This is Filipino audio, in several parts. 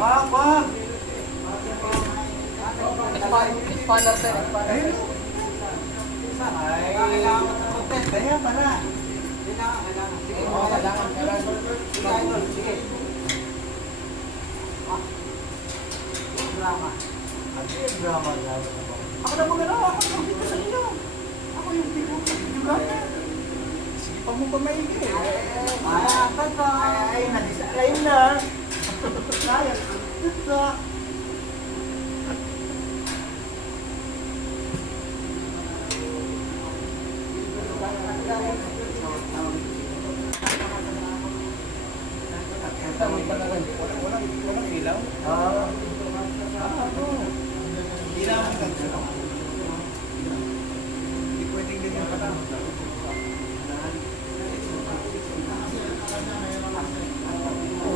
Wag, wag. Expander sir, expander. Ay, kailangan mo ng content. Kaya para. Sige, kailangan. Sige. Drama. Ano yung drama? Ako na magalaw. Ako na dito sa inyo. Ako yung bigyan. Sige pa mo pa maigi. Ay, na-design na. Sayang. Ito. Walang ilaw? Ilaw ang ganito. Hindi pwedeng ganyan pa lang.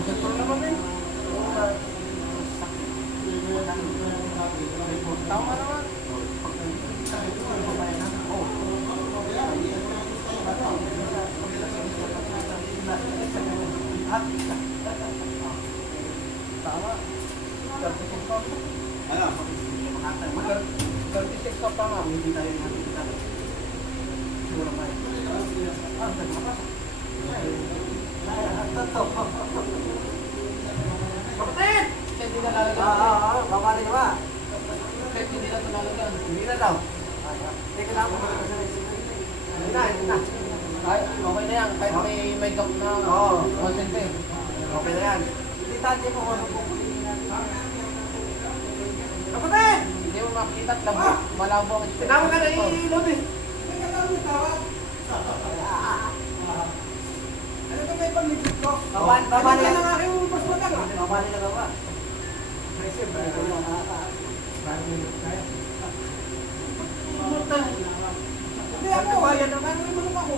Sensor naman eh. Tama naman. Tama. 36 pa. Ano? 36 pa pa nga. Hindi tayo nakikita. Siguro ba? Nagmapasok. Kapatid! Kahit hindi na lalagyan. Babali ka ba? Kahit hindi na ito lalagyan. Hindi na daw. Teka lang ako sa hindi na. Ay, okay na yan. Kahit may gap na content eh. Okay na yan. Hindi tayo mo ano kung kapatid! Hindi mo makikita at labo. Malabo ang experience. Tinawag ka na i-load eh. Ano ka may pamigit ko? Babali ka lang aking mas matang. Babali ka lang ba? Hindi ako. Bayan naman. Ano ako?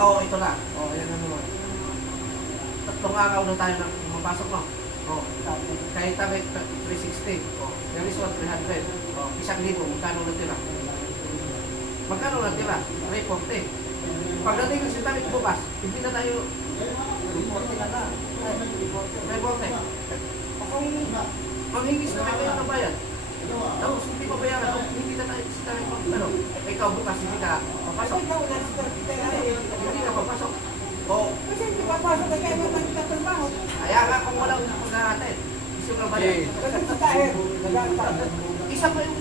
Oo, ito na. Oo, yan na naman. Tatlong araw na tayo nang mapasok mo. Oh, kahit tayo 360. Oh, there is 1,300. Oh, 1,000. Magkano natira? Magkano natira? 340. Pagdating ng sitangit bukas, hindi na tayo 340 na. 340. Kung manghingis na kayo ng bayan, tapos hindi mabayaran, hindi na tayo sitangit mo. Ano? Ikaw bukas, hindi ka papasok. Hindi ka papasok. Oh. Kasi hindi papasok na kayo magtatrabaho. Kaya nga kung walang pag-aatid, gusto mo na ba yan? Kasi sa tayo, Isa pa yung